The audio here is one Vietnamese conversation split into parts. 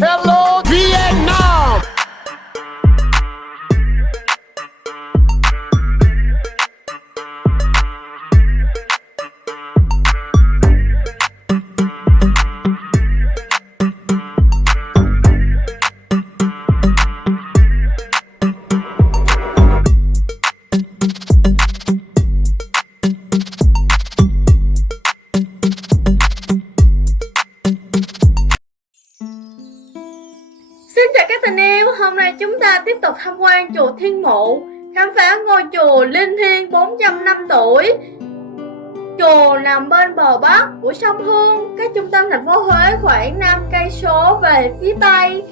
Hello Vietnam. Xin chào các tình yêu, hôm nay chúng ta tiếp tục tham quan chùa Thiên Mụ, khám phá ngôi chùa linh thiêng 400 năm tuổi. Chùa nằm bên bờ bắc của sông Hương, cách trung tâm thành phố Huế khoảng 5 cây số về phía tây.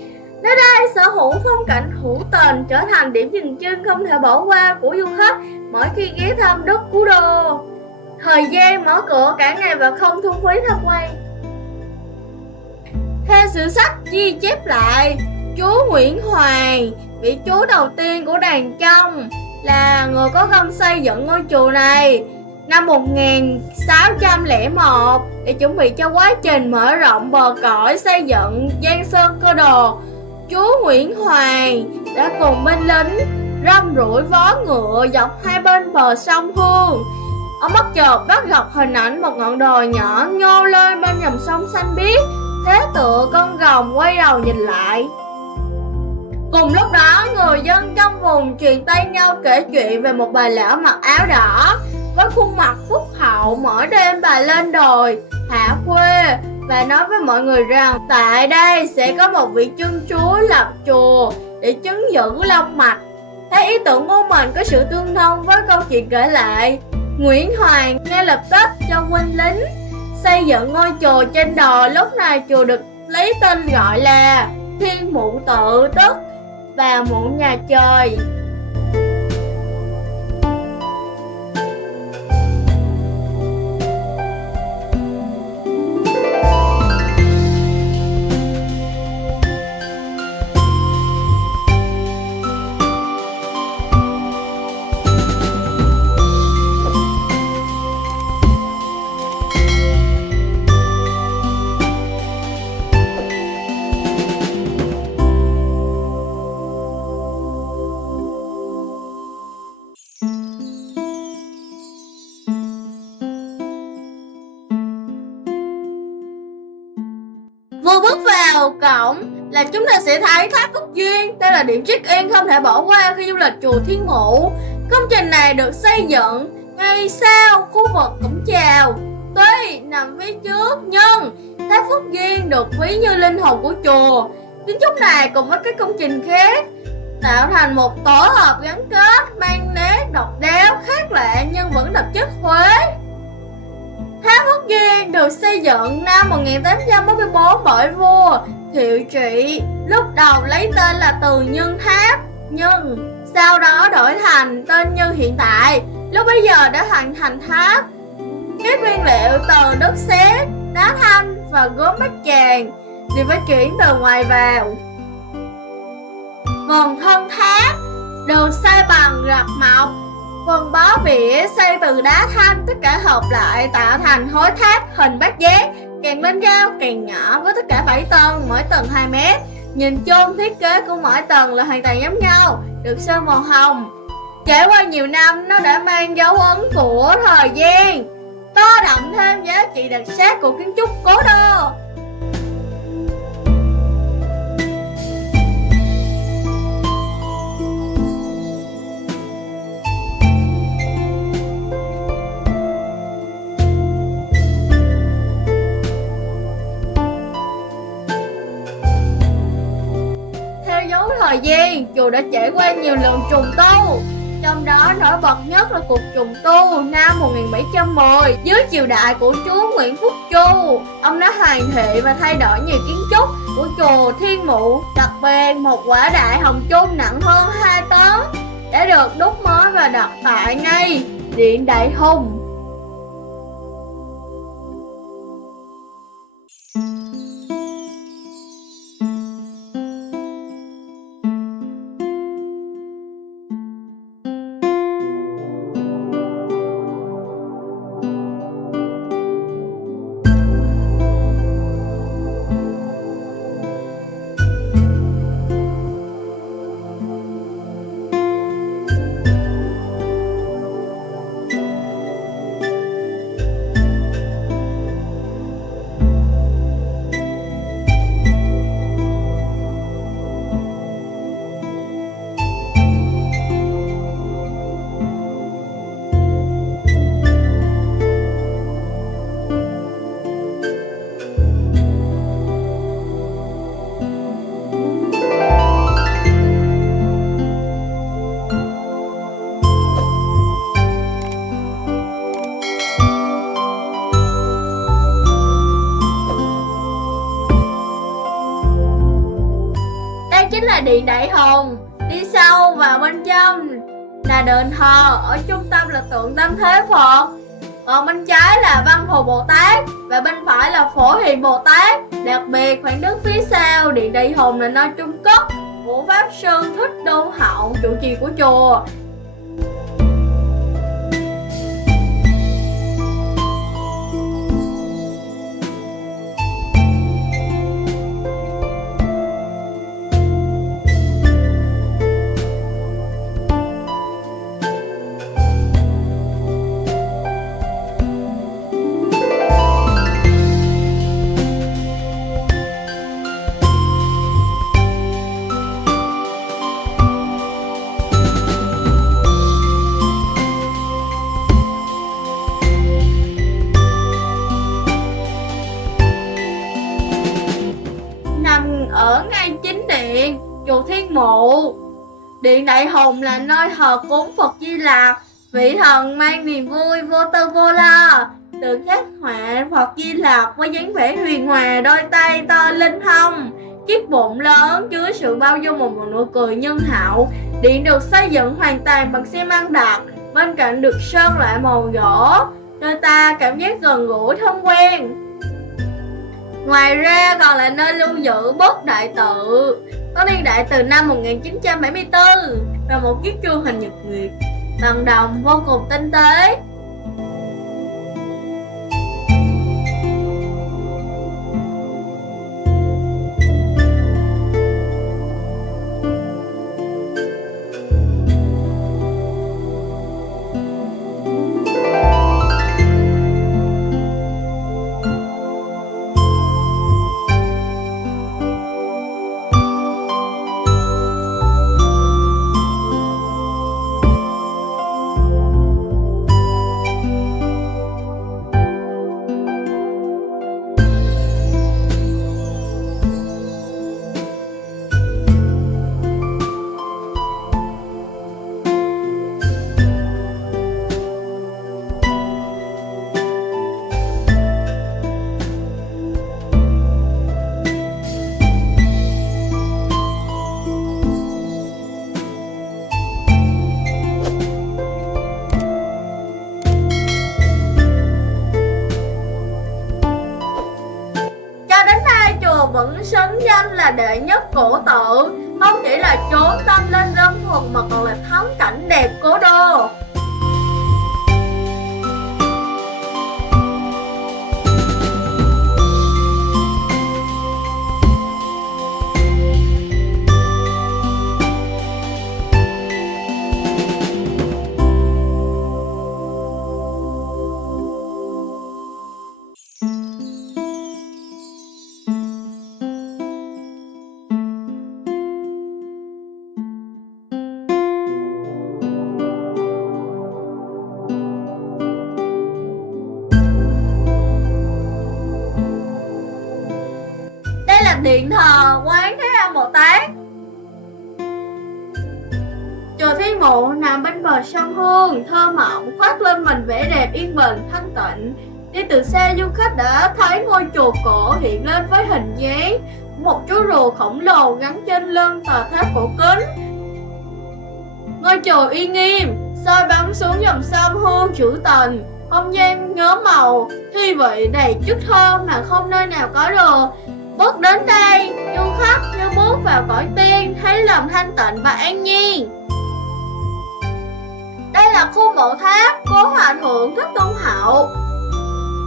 Nơi đây sở hữu phong cảnh hữu tình, trở thành điểm dừng chân không thể bỏ qua của du khách mỗi khi ghé thăm đất Cố Đô. Thời gian mở cửa cả ngày và không thu phí tham quan. Theo sử sách ghi chép lại, chúa Nguyễn Hoàng, vị chúa đầu tiên của Đàn Trong, là người có công xây dựng ngôi chùa này năm 1601 để chuẩn bị cho quá trình mở rộng bờ cõi xây dựng Giang Sơn Cơ Đồ. Chúa Nguyễn Hoàng đã cùng binh lính rong ruổi vó ngựa dọc hai bên bờ sông Hương. Ông bất chợt bắt gặp hình ảnh một ngọn đồi nhỏ nhô lên bên dòng sông xanh biếc, thế tựa con rồng quay đầu nhìn lại. Cùng lúc đó, người dân trong vùng truyền tay nhau kể chuyện về một bà lão mặc áo đỏ với khuôn mặt phúc hậu. Mỗi đêm bà lên đồi hạ khuê và nói với mọi người rằng tại đây sẽ có một vị chân chúa lập chùa để chứng giữ long mạch. Thấy ý tưởng của mình có sự tương thông với câu chuyện kể lại, Nguyễn Hoàng ngay lập tức cho huynh lính xây dựng ngôi chùa trên đồi. Lúc này chùa được lấy tên gọi là Thiên Mụ Tự, tức và Mụ Nhà Trời. Vừa bước vào cổng là chúng ta sẽ thấy tháp Phúc Duyên. Đây là điểm check-in không thể bỏ qua khi du lịch chùa Thiên Mụ. Công trình này được xây dựng ngay sau khu vực cổng chào. Tuy nằm phía trước nhưng tháp Phúc Duyên được ví như linh hồn của chùa. Kiến trúc này cùng với các công trình khác tạo thành một tổ hợp gắn kết mang nét độc đáo khác lạ nhưng vẫn đậm chất Huế. Tháp Phúc Duyên được xây dựng năm 1844 bởi vua Thiệu Trị, lúc đầu lấy tên là Từ Nhân Tháp nhưng sau đó đổi thành tên như hiện tại. Lúc bây giờ đã hoàn thành tháp. Các nguyên liệu từ đất sét, đá thanh và gốm Bát Tràng đều phải chuyển từ ngoài vào. Phần thân tháp được xây bằng gạch mộc, phần bó bỉa xây từ đá thanh, tất cả hợp lại tạo thành khối tháp hình bát giác, càng lên cao càng nhỏ với tất cả 7 tầng, mỗi tầng 2 mét. Nhìn chung thiết kế của mỗi tầng là hoàn toàn giống nhau, được sơn màu hồng. Trải qua nhiều năm, nó đã mang dấu ấn của thời gian, tô đậm thêm giá trị đặc sắc của kiến trúc Cố Đô. Thời gian, chùa đã trải qua nhiều lần trùng tu, trong đó nổi bật nhất là cuộc trùng tu năm 1710 dưới triều đại của chúa Nguyễn Phúc Chu. Ông đã hoàn thiện và thay đổi nhiều kiến trúc của chùa Thiên Mụ, đặc biệt một quả đại hồng chung nặng hơn 2 tấn đã được đúc mới và đặt tại ngay điện Đại Hùng. là điện Đại Hùng. Đi sâu vào bên trong là đền thờ, ở trung tâm là tượng Tam Thế Phật. Còn bên trái là Văn Thù Bồ Tát và bên phải là Phổ Hiền Bồ Tát. Đặc biệt khoảng đứng phía sau điện Đại Hùng là nơi trung cất của Pháp Sư Thích Đôn Hậu, trụ trì của chùa. Ở ngay chính điện chùa Thiên Mụ. Điện Đại Hùng là nơi thờ cúng Phật Di Lặc, vị thần mang niềm vui vô tư vô lo. Tượng khắc họa Phật Di Lặc với dáng vẻ hiền hòa, đôi tay to linh thông, chiếc bụng lớn chứa sự bao dung một nụ cười nhân hậu. Điện được xây dựng hoàn toàn bằng xi măng đặc, bên cạnh được sơn lại màu gỗ, cho ta cảm giác gần gũi thân quen. Ngoài ra còn là nơi lưu giữ bức đại tự có niên đại từ năm 1974 và một chiếc chuông hình nhật nguyệt bằng đồng vô cùng tinh tế. Vẫn xứng danh là đệ nhất cổ tự, không chỉ là chốn tâm linh đơn thuần mà còn là thắng cảnh đẹp cố đô. Điện thờ Quán Thế Âm Bồ Tát. Chùa Thiên Mụ nằm bên bờ sông Hương, thơ mộng, khoác lên mình vẻ đẹp yên bình, thanh tịnh. Đi từ xa, du khách đã thấy ngôi chùa cổ hiện lên với hình dáng một chú rùa khổng lồ gắn trên lưng tòa tháp cổ kính. Ngôi chùa uy nghiêm, soi bóng xuống dòng sông Hương trữ tình, không gian ngớ màu, thi vị đầy chất thơm mà không nơi nào có được. Bước đến đây, du khách như bước vào cõi tiên, thấy lòng thanh tịnh và an nhiên. Đây là khu mộ tháp của Hòa Thượng Thích Tôn Hậu.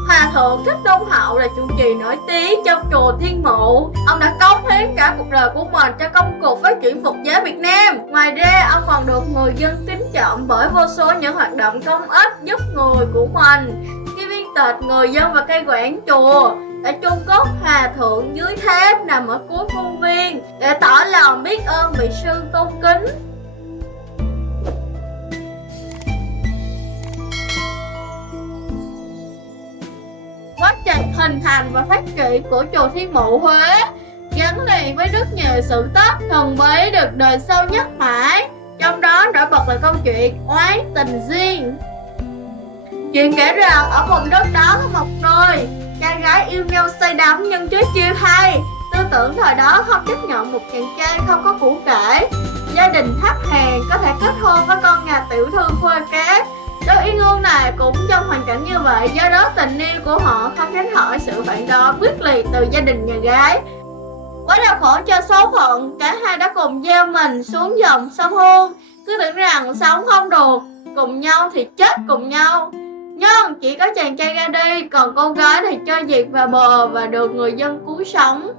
Hòa Thượng Thích Tôn Hậu là trụ trì nổi tiếng trong chùa Thiên Mụ. Ông đã cống hiến cả cuộc đời của mình cho công cuộc phát triển Phật giáo Việt Nam. Ngoài ra, ông còn được người dân kính trọng bởi vô số những hoạt động công ích giúp người của mình. Khi viên tịch, người dân và cây quản chùa đã chôn cất Hòa Thượng dưới tháp nằm ở cuối khuôn viên để tỏ lòng biết ơn vị sư tôn kính. Quá trình hình thành và phát triển của chùa Thiên Mụ Huế gắn liền với rất nhiều sự tích thần bí được đời sau nhắc mãi. Trong đó nổi bật là câu chuyện oán tình duyên. Chuyện kể rằng ở vùng đất đó có một đôi trai gái yêu nhau say đắm nhưng trước chia tay. Từ Tư tưởng thời đó không chấp nhận một chàng trai không có của cải, gia đình thấp hèn có thể kết hôn với con nhà tiểu thư khuê cát. Đôi uyên ương này cũng trong hoàn cảnh như vậy, do đó tình yêu của họ không tránh khỏi sự phản đối quyết liệt từ gia đình nhà gái. Quá đau khổ cho số phận, cả hai đã cùng gieo mình xuống dòng sông Hương. Cứ tưởng rằng sống không được cùng nhau thì chết cùng nhau. Nhưng chỉ có chàng trai ra đi, còn cô gái thì trôi dạt vào bờ và được người dân cứu sống.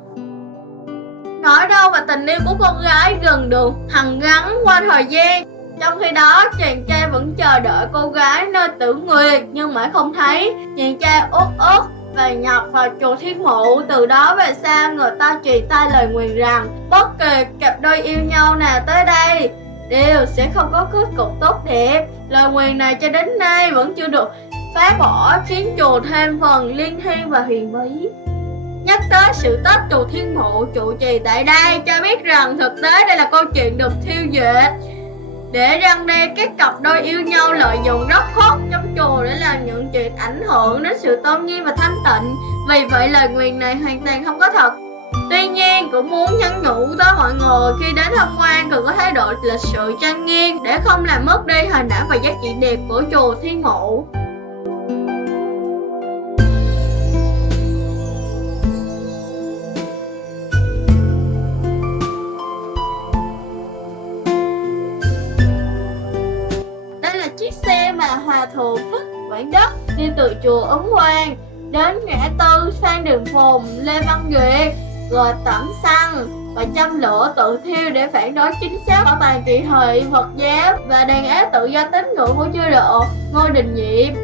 Nỗi đau và tình yêu của con gái gần được hằn gắn qua thời gian. Trong khi đó, chàng trai vẫn chờ đợi cô gái nơi Tử Nguyệt nhưng mãi không thấy. Chàng trai uất ức và nhập vào chùa Thiên Mụ. Từ đó về sau, người ta truyền tai lời nguyền rằng bất kỳ cặp đôi yêu nhau nào tới đây đều sẽ không có kết cục tốt đẹp. Lời nguyền này cho đến nay vẫn chưa được phá bỏ, khiến chùa thêm phần liên thiên và huyền bí. Nhắc tới sự tích chùa Thiên Mụ trụ trì tại đây cho biết rằng thực tế đây là câu chuyện được thiêu dệt để răn đe các cặp đôi yêu nhau lợi dụng rất khóc trong chùa để làm những chuyện ảnh hưởng đến sự tôn nghiêm và thanh tịnh. Vì vậy lời nguyền này hoàn toàn không có thật. Tuy nhiên cũng muốn nhắn nhủ tới mọi người khi đến tham quan cần có thái độ lịch sự trang nghiêm để không làm mất đi hình ảnh và giá trị đẹp của chùa Thiên Mụ. Chiếc xe mà Hòa Thượng Thích Quảng Đất đi từ chùa Ấn Quang đến ngã tư Phan Đình Phùng, Lê Văn Duyệt, rồi tẩm xăng và châm lửa tự thiêu để phản đối chính sách bảo tàng trị thị Phật giáo và đàn áp tự do tín ngưỡng của chư độ Ngô Đình Diệm.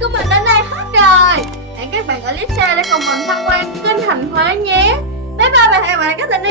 Của mình đến đây hết rồi. Hẹn các bạn ở clip sau để cùng mình tham quan kinh thành Huế nhé. Bye bye và hẹn gặp lại các bạn.